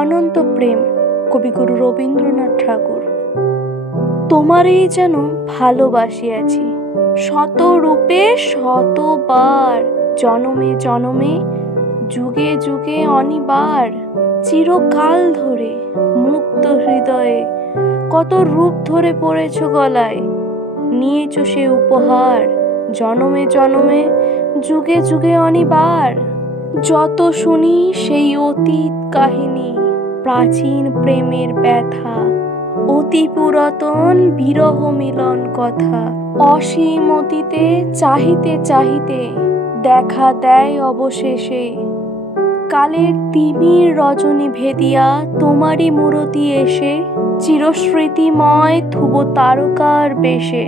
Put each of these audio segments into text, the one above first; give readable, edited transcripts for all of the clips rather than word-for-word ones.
অনন্ত প্রেম, কবিগুরু রবীন্দ্রনাথ ঠাকুর। তোমারই যেন ভালোবাসিয়াছি শত রূপে শতবার, জনমে জনমে যুগে যুগে অনিবার, চিরকাল ধরে মুক্ত হৃদয়ে কত রূপ ধরে পড়েছ গলায়, নিয়েছ সে উপহার জনমে জনমে যুগে যুগে অনিবার। যত শুনি সেই অতীত কাহিনী, প্রাচীন প্রেমের ব্যথা, অতি পুরাতন বিরহ মিলন কথা, অসীম অতীতে চাহিতে চাহিতে দেখা দেয় অবশেষে কালের তিমির রজনী ভেদিয়া তোমারই মূরতি এসে চিরস্মৃতিময় ধ্রুব তারকার বেশে।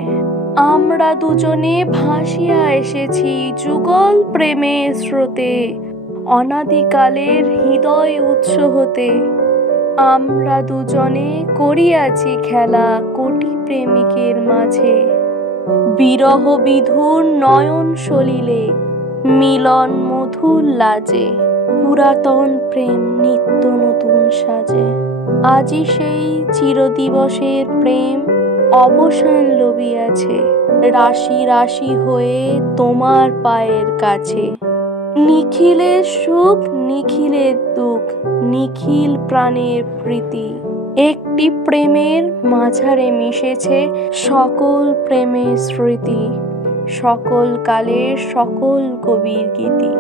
আমরা দুজনে ভাসিয়া এসেছি যুগল প্রেমের স্রোতে, অনাদিকালের হৃদয় উৎস হতে। আমরা দুজনে করিয়াছি খেলা কোটি প্রেমিকের মাঝে, বিরহ বিধুর নয়ন সলিলে মিলন মধুর লাজে, পুরাতন প্রেম নিত্য নতুন সাজে। আজি সেই চিরদিবসের প্রেম অবসান লবিয়াছে, রাশি রাশি হয়ে তোমার পায়ের কাছে। নিখিলের সুখ নিখিলের দুঃখ, নিখিল প্রাণের প্রীতি, একটি প্রেমের মাঝারে মিশেছে সকল প্রেমের স্মৃতি, সকল কালের সকল কবির গীতি।